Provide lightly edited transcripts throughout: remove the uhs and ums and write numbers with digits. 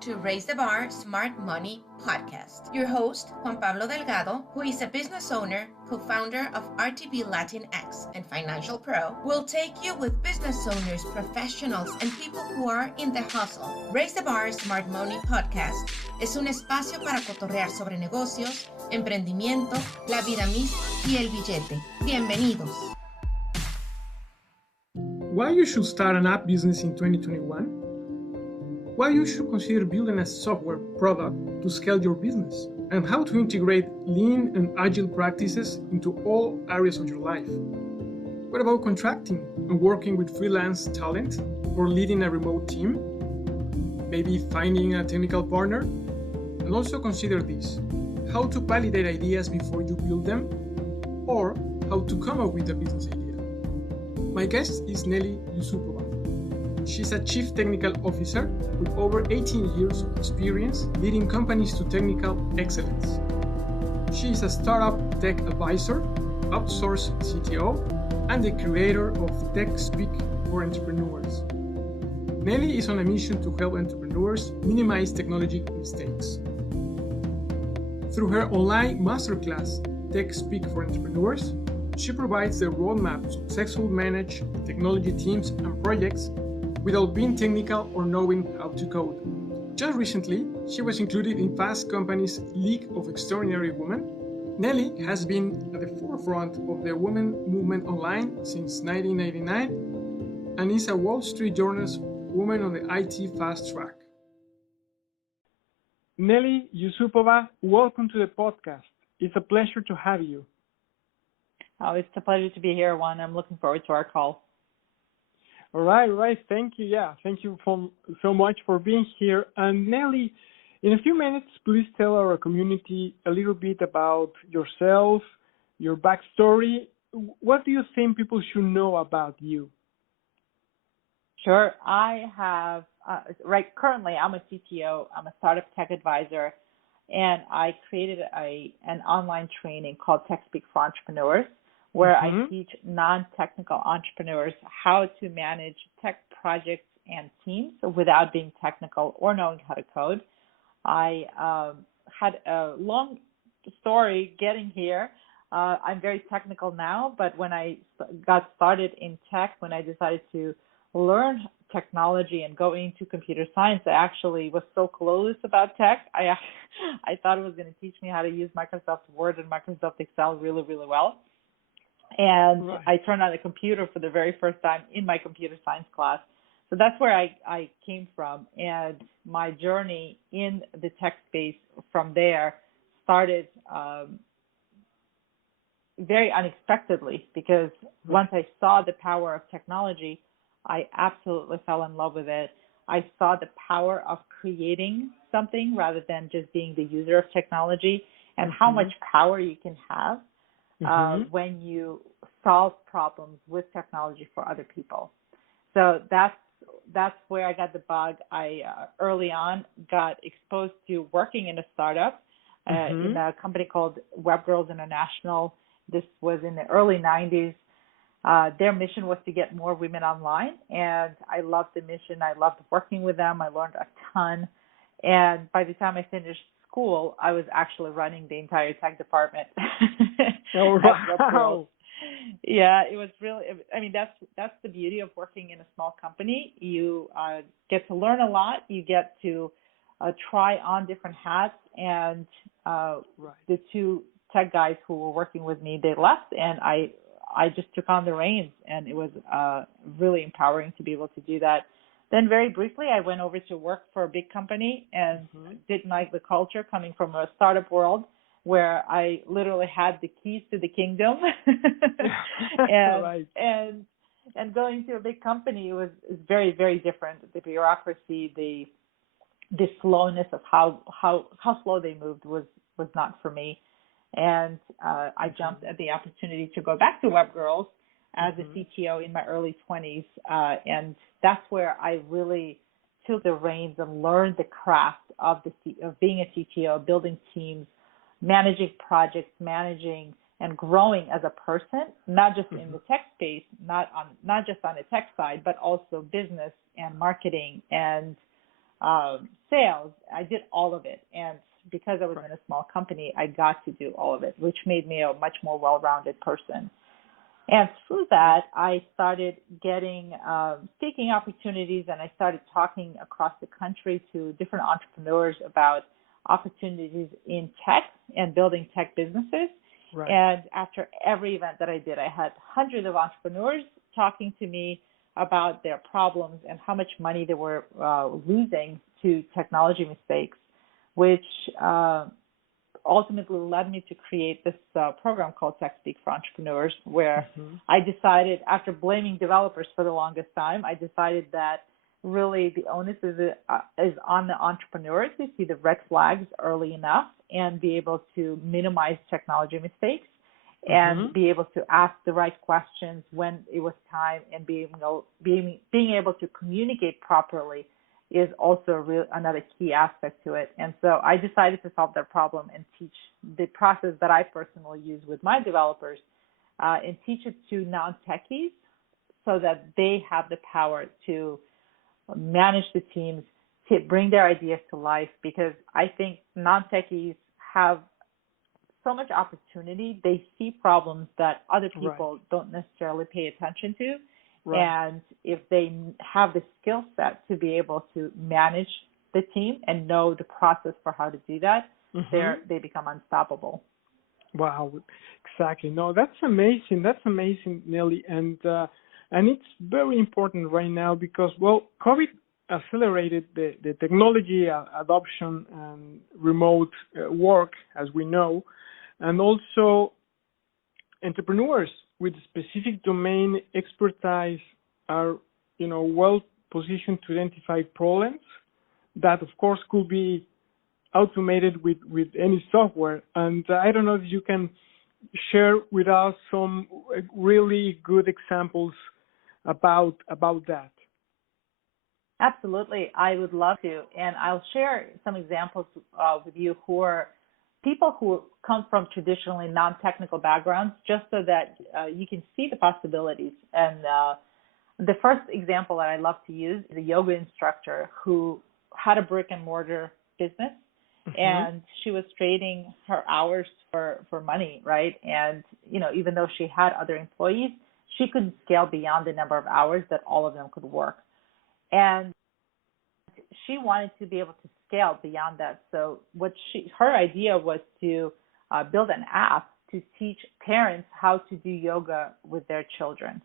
to Raise the Bar Smart Money podcast. Your host, Juan Pablo Delgado, who is a business owner, co-founder of RTB Latinx and Financial Pro, will take you with business owners, professionals, and people who are in the hustle. Raise the Bar Smart Money podcast es un espacio para cotorrear sobre negocios, emprendimiento, la vida misma y el billete. Bienvenidos. Why you should start an app business in 2021? Why you should consider building a software product to scale your business? And how to integrate lean and agile practices into all areas of your life? What about contracting and working with freelance talent or leading a remote team? Maybe finding a technical partner? And also consider this: how to validate ideas before you build them, or how to come up with a business idea. My guest is Nelly Yusupova. She's a Chief Technical Officer with over 18 years of experience leading companies to technical excellence. She is a startup tech advisor, outsourced CTO, and the creator of TechSpeak for entrepreneurs. Nelly is on a mission to help entrepreneurs minimize technology mistakes. Through her online masterclass, TechSpeak for Entrepreneurs, she provides the roadmap to successfully manage technology teams and projects without being technical or knowing how to code. Just recently, she was included in Fast Company's League of Extraordinary Women. Nelly has been at the forefront of the women movement online since 1999 and is a Wall Street Journal's Woman on the IT Fast Track. Nelly Yusupova, welcome to the podcast. It's a pleasure to have you. Oh, it's a pleasure to be here, Juan. I'm looking forward to our call. All right. Thank you. Thank you so much for being here. And Nelly, in a few minutes, please tell our community a little bit about yourself, your backstory. What do you think people should know about you? Sure. I have, currently I'm a CTO, I'm a startup tech advisor, and I created an online training called TechSpeak for Entrepreneurs, where I teach non-technical entrepreneurs how to manage tech projects and teams without being technical or knowing how to code. I had a long story getting here. I'm very technical now, but when I got started in tech, when I decided to learn technology and go into computer science, I actually was so clueless about tech. I thought it was going to teach me how to use Microsoft Word and Microsoft Excel really, really well. And I turned on a computer for the very first time in my computer science class. So that's where I came from. And my journey in the tech space from there started very unexpectedly, because once I saw the power of technology, I absolutely fell in love with it. I saw the power of creating something rather than just being the user of technology, and how much power you can have when you solve problems with technology for other people. So that's where I got the bug. I early on got exposed to working in a startup in a company called Web Girls International. This was in the early 90s. Their mission was to get more women online, and I loved the mission. I loved working with them. I learned a ton. And by the time I finished school, I was actually running the entire tech department. Oh, wow. Yeah, it was really, I mean, that's the beauty of working in a small company. You get to learn a lot. You get to try on different hats. And the two tech guys who were working with me, they left, and I just took on the reins, and it was really empowering to be able to do that. Then very briefly, I went over to work for a big company and didn't like the culture, coming from a startup world where I literally had the keys to the kingdom. and going to a big company is very, very different. The bureaucracy, the slowness of how slow they moved was not for me. And I jumped at the opportunity to go back to Web Girls as a CTO in my early 20s. And that's where I really took the reins and learned the craft of being a CTO, building teams, managing projects, managing and growing as a person, not just in the tech space, not just on the tech side, but also business and marketing and sales. I did all of it. And because I was in a small company, I got to do all of it, which made me a much more well-rounded person. And through that, I started getting speaking opportunities, and I started talking across the country to different entrepreneurs about opportunities in tech and building tech businesses. Right. And after every event that I did, I had hundreds of entrepreneurs talking to me about their problems and how much money they were losing to technology mistakes, which ultimately led me to create this program called TechSpeak for Entrepreneurs, where I decided, after blaming developers for the longest time, I decided that really the onus is on the entrepreneurs to see the red flags early enough and be able to minimize technology mistakes and be able to ask the right questions when it was time, and being able to communicate properly is also another key aspect to it. And so I decided to solve that problem and teach the process that I personally use with my developers and teach it to non-techies so that they have the power to manage the teams, to bring their ideas to life, because I think non-techies have so much opportunity. They see problems that other people don't necessarily pay attention to. And if they have the skill set to be able to manage the team and know the process for how to do that, they become unstoppable. Wow, exactly. No, that's amazing. That's amazing, Nelly. And it's very important right now because, well, COVID accelerated the technology adoption and remote work, as we know, and also entrepreneurs with specific domain expertise are, well positioned to identify problems that, of course, could be automated with any software. And I don't know if you can share with us some really good examples about that. Absolutely, I would love to, and I'll share some examples with you who are people who come from traditionally non-technical backgrounds, just so that you can see the possibilities. And the first example that I love to use is a yoga instructor who had a brick and mortar business, and she was trading her hours for money, right? And, even though she had other employees, she couldn't scale beyond the number of hours that all of them could work. And she wanted to be able to scale beyond that. So her idea was to build an app to teach parents how to do yoga with their children.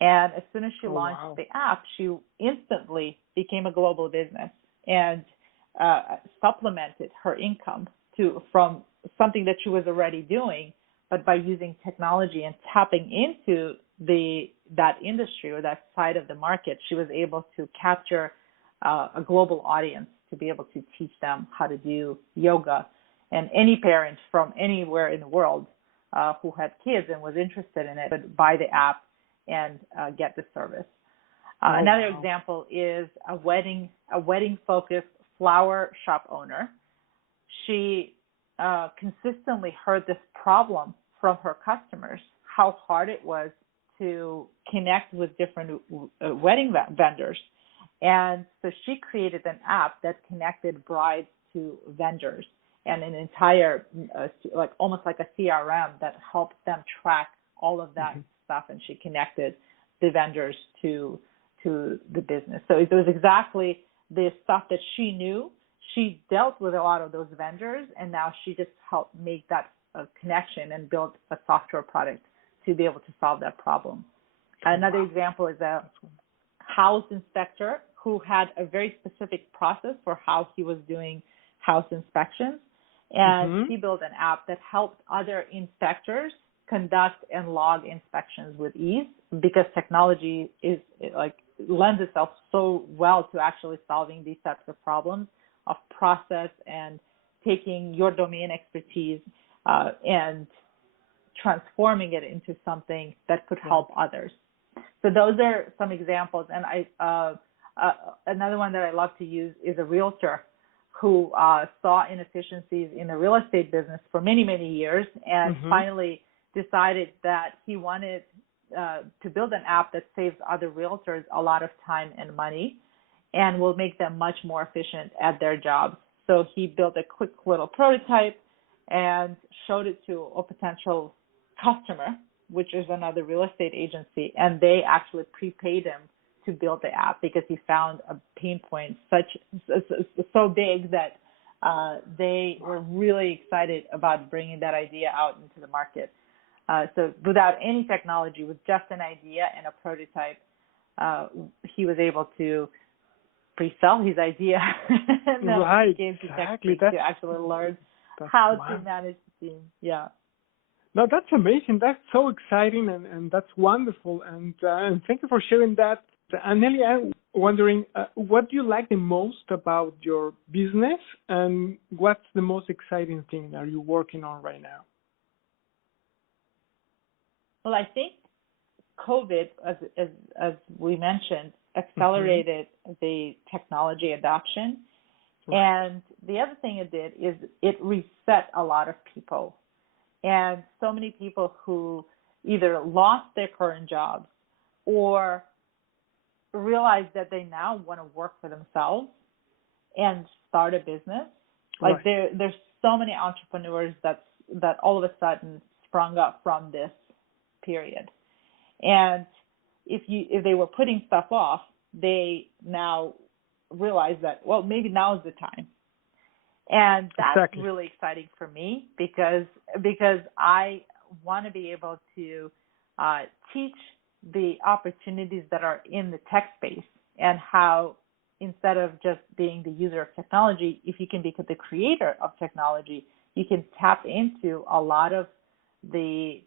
And as soon as she launched the app, she instantly became a global business and supplemented her income from something that she was already doing, but by using technology and tapping into that industry or that side of the market, she was able to capture a global audience to be able to teach them how to do yoga. And any parent from anywhere in the world who had kids and was interested in it would buy the app and get the service. Another example is a wedding-focused flower shop owner. She consistently heard this problem from her customers, how hard it was to connect with different wedding vendors. And so she created an app that connected brides to vendors and an entire, almost like a CRM that helped them track all of that stuff. And she connected the vendors to the business. So it was exactly the stuff that she knew. She dealt with a lot of those vendors, and now she just helped make that connection and build a software product to be able to solve that problem. Another example is a house inspector who had a very specific process for how he was doing house inspections. And he built an app that helped other inspectors conduct and log inspections with ease, because technology lends itself so well to actually solving these types of problems of process and taking your domain expertise and transforming it into something that could help others. So those are some examples. And another one that I love to use is a realtor who saw inefficiencies in the real estate business for many, many years, and finally decided that he wanted to build an app that saves other realtors a lot of time and money. and will make them much more efficient at their jobs. So he built a quick little prototype and showed it to a potential customer, which is another real estate agency, and they actually prepaid him to build the app because he found a pain point so big that they were really excited about bringing that idea out into the market. So without any technology, with just an idea and a prototype, he was able to pre-sell his idea and then Right, came to exactly. TechSpeak to actually learn how to manage the team. Yeah. No, that's amazing. That's so exciting, and that's wonderful. And thank you for sharing that. And Nelly, I'm wondering, what do you like the most about your business, and what's the most exciting thing that you're working on right now? Well, I think COVID, as we mentioned, accelerated the technology adoption. Right. And the other thing it did is it reset a lot of people. And so many people who either lost their current jobs or realized that they now want to work for themselves and start a business. Like there's so many entrepreneurs that all of a sudden sprung up from this period. And if they were putting stuff off, they now realize that, well, maybe now is the time. And that's really exciting for me because I want to be able to teach the opportunities that are in the tech space and how instead of just being the user of technology, if you can become the creator of technology, you can tap into a lot of the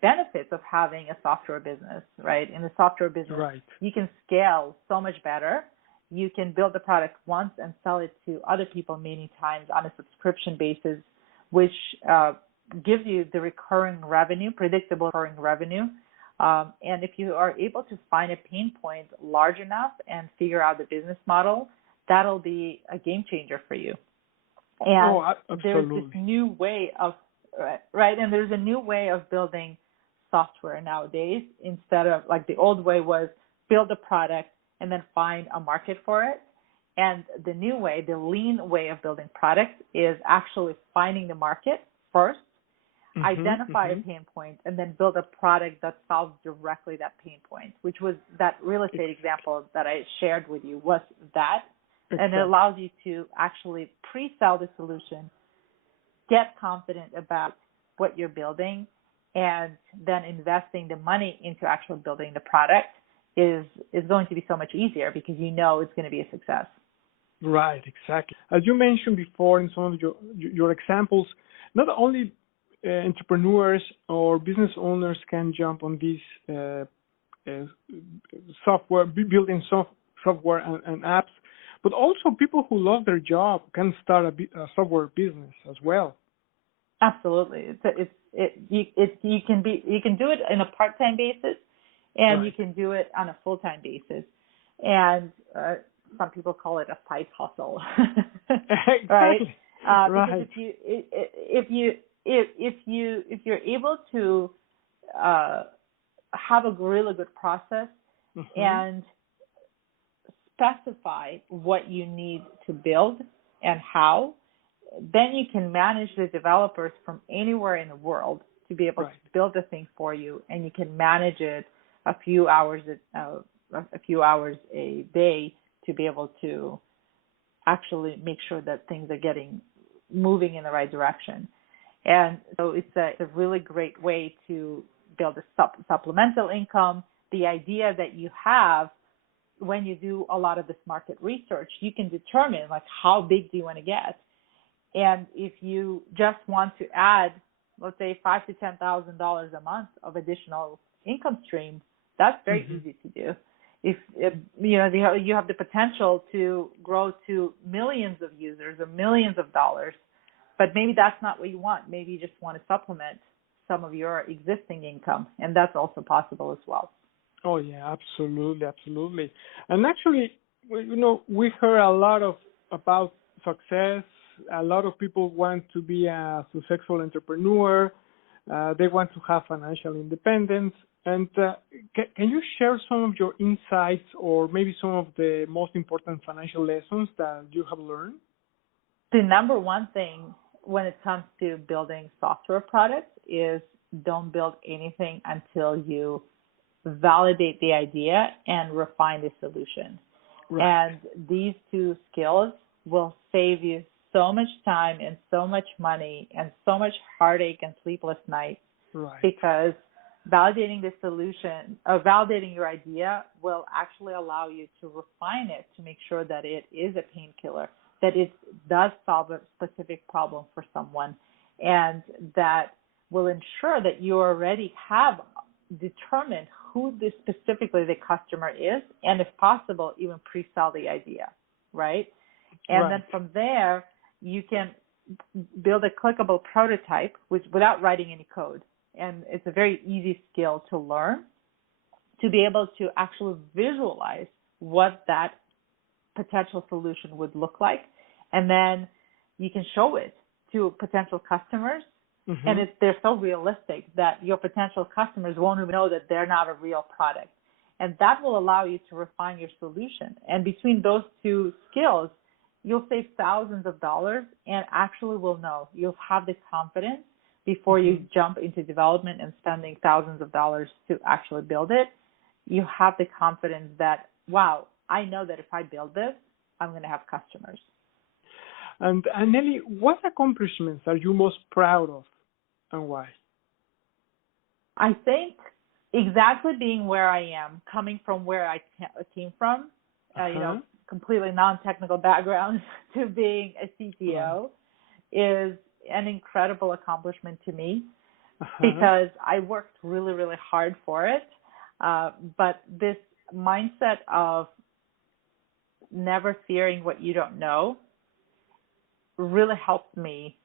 benefits of having a software business, right? In the software business, you can scale so much better. You can build the product once and sell it to other people many times on a subscription basis, which gives you the recurring revenue, predictable recurring revenue. And if you are able to find a pain point large enough and figure out the business model, that'll be a game changer for you. And there's this new way of, and there's a new way of building software nowadays instead of like the old way was build a product and then find a market for it. And the new way, the lean way of building products is actually finding the market first, identify a pain point, and then build a product that solves directly that pain point, which was that real estate example that I shared with you was that. And it allows you to actually pre-sell the solution, get confident about what you're building, and then investing the money into actually building the product is going to be so much easier because you know it's going to be a success. Right, exactly. As you mentioned before in some of your examples, not only entrepreneurs or business owners can jump on these software, building software and apps, but also people who love their job can start a software business as well. Absolutely, you can do it in a part-time basis, and you can do it on a full-time basis, and some people call it a side hustle. Exactly. Because if you're able to have a really good process and specify what you need to build and how, then you can manage the developers from anywhere in the world to be able to build the thing for you, and you can manage it a few hours a day to be able to actually make sure that things are moving in the right direction. And so it's a really great way to build a supplemental income. The idea that you have when you do a lot of this market research, you can determine like how big do you want to get. And if you just want to add, let's say $5,000 to $10,000 a month of additional income stream, that's very easy to do. If you have the potential to grow to millions of users or millions of dollars, but maybe that's not what you want. Maybe you just want to supplement some of your existing income, and that's also possible as well. Oh yeah, absolutely. And actually, we heard a lot about success. A lot of people want to be a successful entrepreneur. They want to have financial independence. And can you share some of your insights or maybe some of the most important financial lessons that you have learned? The number one thing when it comes to building software products is don't build anything until you validate the idea and refine the solution. Right. And these two skills will save you so much time and so much money and so much heartache and sleepless nights. Right. Because validating the solution or validating your idea will actually allow you to refine it to make sure that it is a painkiller, that it does solve a specific problem for someone, and that will ensure that you already have determined who specifically the customer is, and if possible, even pre-sell the idea, right? And Right. then from there, you can build a clickable prototype without writing any code. And it's a very easy skill to learn, to be able to actually visualize what that potential solution would look like. And then you can show it to potential customers. Mm-hmm. And they're so realistic that your potential customers won't even know that they're not a real product. And that will allow you to refine your solution. And between those two skills, you'll save thousands of dollars and actually will know. You'll have the confidence before you jump into development and spending thousands of dollars to actually build it. You have the confidence that, wow, I know that if I build this, I'm going to have customers. And Nelly, what accomplishments are you most proud of and why? I think exactly being where I am, coming from where I came from, completely non-technical background to being a CTO is an incredible accomplishment to me because I worked really, really hard for it. But this mindset of never fearing what you don't know really helped me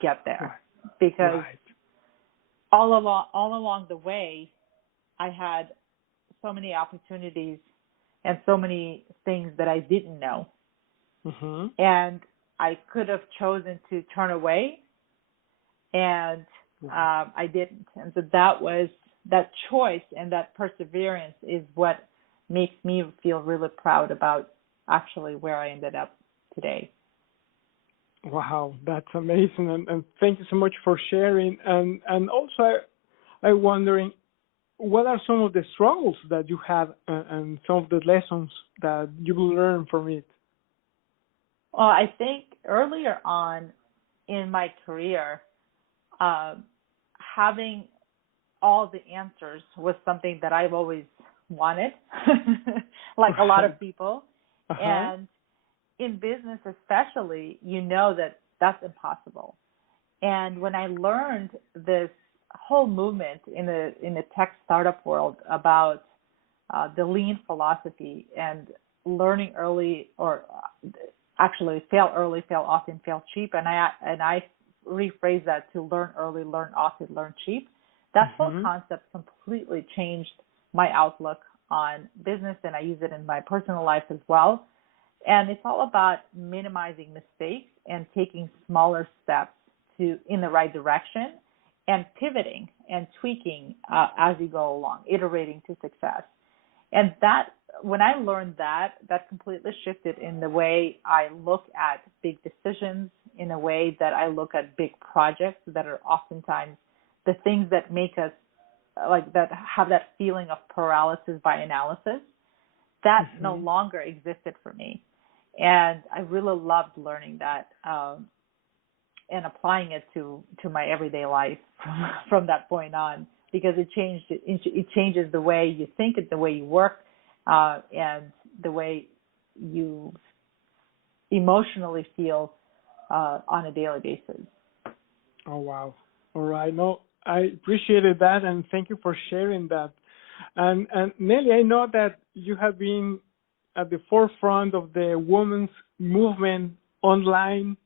get there because all along the way, I had so many opportunities and so many things that I didn't know. And I could have chosen to turn away, and I didn't. And so that choice and that perseverance is what makes me feel really proud about actually where I ended up today. Wow, that's amazing. And thank you so much for sharing. And also, I'm wondering, what are some of the struggles that you have and some of the lessons that you will learn from it? Well, I think earlier on in my career, having all the answers was something that I've always wanted, like a lot of people. And in business especially, you know that that's impossible. And when I learned this whole movement in the tech startup world about the Lean philosophy and learning early, or actually fail early, fail often, fail cheap, and I rephrase that to learn early, learn often, learn cheap. That whole concept completely changed my outlook on business, and I use it in my personal life as well. And it's all about minimizing mistakes and taking smaller steps in the right direction and pivoting and tweaking as you go along, iterating to success. And that, when I learned that completely shifted in the way I look at big decisions, in a way that I look at big projects that are oftentimes the things that make us that have that feeling of paralysis by analysis. That no longer existed for me. And I really loved learning that and applying it to my everyday life from that point on, because it changes the way you think, the way you work, and the way you emotionally feel on a daily basis. Oh, wow. All right. No, I appreciated that, and thank you for sharing that. And Nelly, I know that you have been at the forefront of the women's movement online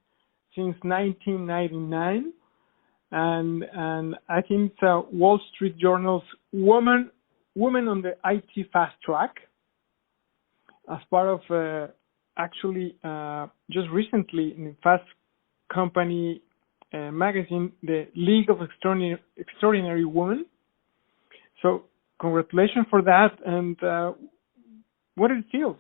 since 1999, and I think it's Wall Street Journal's Women on the IT Fast Track, as part of actually just recently in Fast Company magazine, the League of Extraordinary Women. So congratulations for that. And what it feels.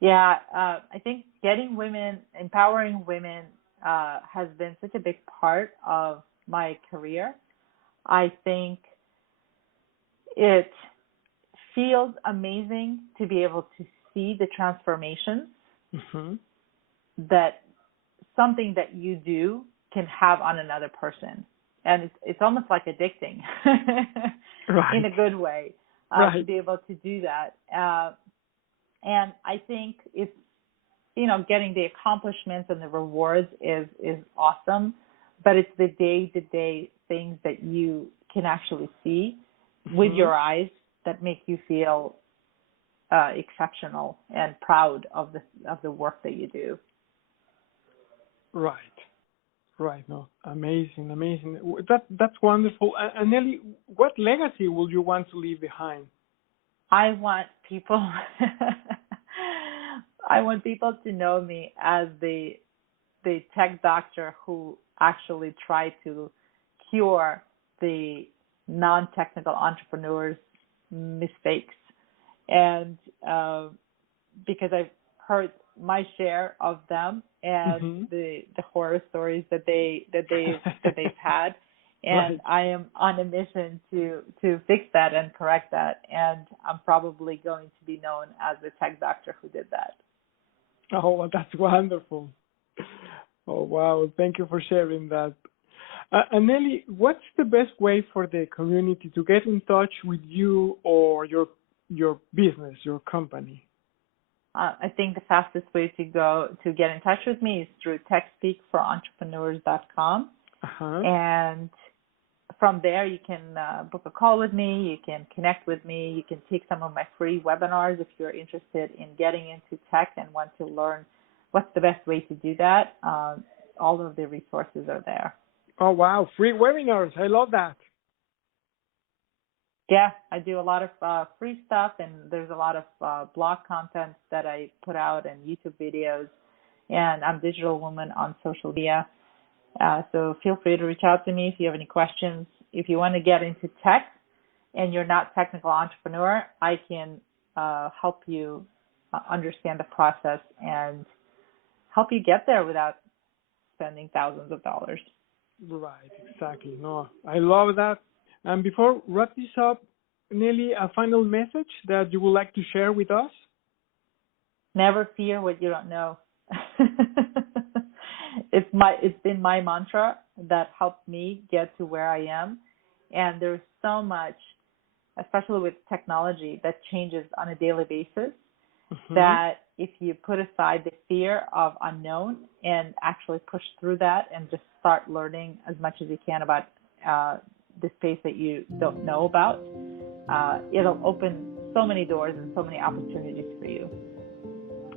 Yeah, I think empowering women has been such a big part of my career. I think it feels amazing to be able to see the transformations that something that you do can have on another person. And it's almost like addicting in a good way to be able to do that. And I think it's, getting the accomplishments and the rewards is awesome, but it's the day-to-day things that you can actually see with your eyes that make you feel exceptional and proud of the work that you do. Right. No, amazing. That's wonderful. And Nelly, what legacy will you want to leave behind? I want people to know me as the tech doctor who actually tried to cure the non-technical entrepreneurs' mistakes. And because I've heard my share of them and the horror stories that they've had, and I am on a mission to fix that and correct that. And I'm probably going to be known as the tech doctor who did that. Oh, well, that's wonderful. Oh, wow. Thank you for sharing that. And Nelly, what's the best way for the community to get in touch with you or your business, your company? I think the fastest way to get in touch with me is through TechSpeakforentrepreneurs.com. And from there, you can book a call with me. You can connect with me. You can take some of my free webinars if you're interested in getting into tech and want to learn what's the best way to do that. All of the resources are there. Oh, wow. Free webinars. I love that. Yeah, I do a lot of free stuff, and there's a lot of blog content that I put out and YouTube videos. And I'm Digital Woman on social media. So feel free to reach out to me if you have any questions. If you want to get into tech and you're not a technical entrepreneur, I can help you understand the process and help you get there without spending thousands of dollars. Right, exactly. No, I love that. And before wrap this up, Nelly, a final message that you would like to share with us? Never fear what you don't know. It's been my mantra that helped me get to where I am. And there's so much, especially with technology, that changes on a daily basis, that if you put aside the fear of unknown and actually push through that and just start learning as much as you can about the space that you don't know about, it'll open so many doors and so many opportunities for you.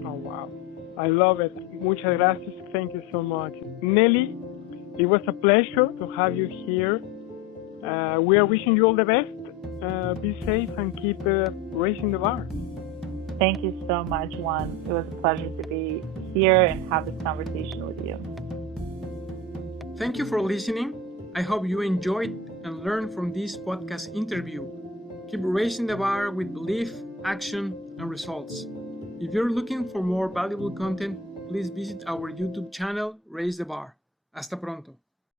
Oh, wow. I love it. Muchas gracias. Thank you so much. Nelly, it was a pleasure to have you here. We are wishing you all the best. Be safe and keep raising the bar. Thank you so much, Juan. It was a pleasure to be here and have this conversation with you. Thank you for listening. I hope you enjoyed and learned from this podcast interview. Keep raising the bar with belief, action, and results. If you're looking for more valuable content, please visit our YouTube channel, Raise the Bar. Hasta pronto.